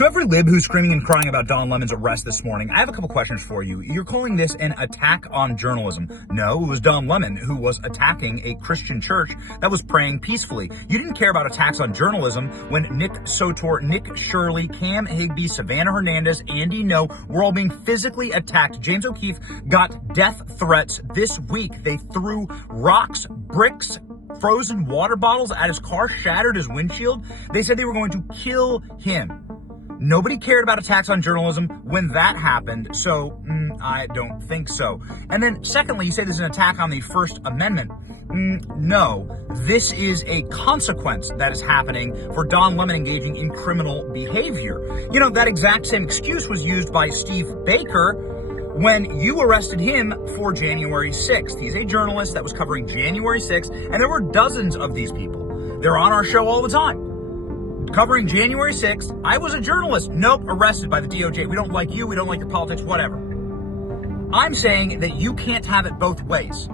To every lib who's screaming and crying about Don Lemon's arrest this morning, I have a couple questions for you. You're calling this an attack on journalism. No, it was Don Lemon who was attacking a Christian church that was praying peacefully. You didn't care about attacks on journalism when Nick Sotor, Nick Shirley, Cam Higby, Savannah Hernandez, Andy No were all being physically attacked. James O'Keefe got death threats this week. They threw rocks, bricks, frozen water bottles at his car, shattered his windshield. They said they were going to kill him. Nobody cared about attacks on journalism when that happened, so I don't think so. And then secondly, you say this is an attack on the First Amendment. No, this is a consequence that is happening for Don Lemon engaging in criminal behavior. You know, that exact same excuse was used by Steve Baker when you arrested him for January 6th. He's a journalist that was covering January 6th, and there were dozens of these people. They're on our show all the time. Covering January 6th, I was a journalist. Nope, arrested by the DOJ. We don't like you, we don't like your politics, whatever. I'm saying that you can't have it both ways.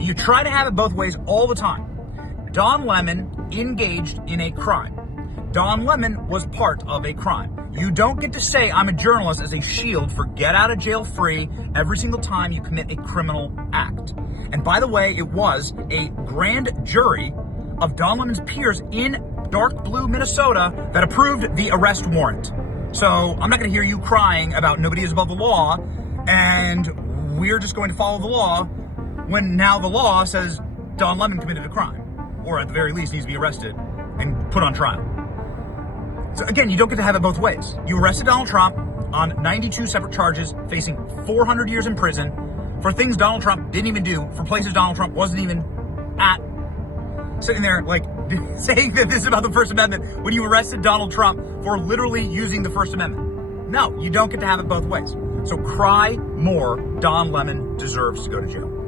You try to have it both ways all the time. Don Lemon engaged in a crime. Don Lemon was part of a crime. You don't get to say I'm a journalist as a shield for get out of jail free every single time you commit a criminal act. And by the way, it was a grand jury of Don Lemon's peers in dark blue Minnesota that approved the arrest warrant. So I'm not going to hear you crying about nobody is above the law and we're just going to follow the law when now the law says Don Lemon committed a crime, or at the very least needs to be arrested and put on trial. So again, you don't get to have it both ways. You arrested Donald Trump on 92 separate charges, facing 400 years in prison for things Donald Trump didn't even do, for places Donald Trump wasn't even at, sitting there like saying that this is about the First Amendment when you arrested Donald Trump for literally using the First Amendment. No, you don't get to have it both ways. So cry more. Don Lemon deserves to go to jail.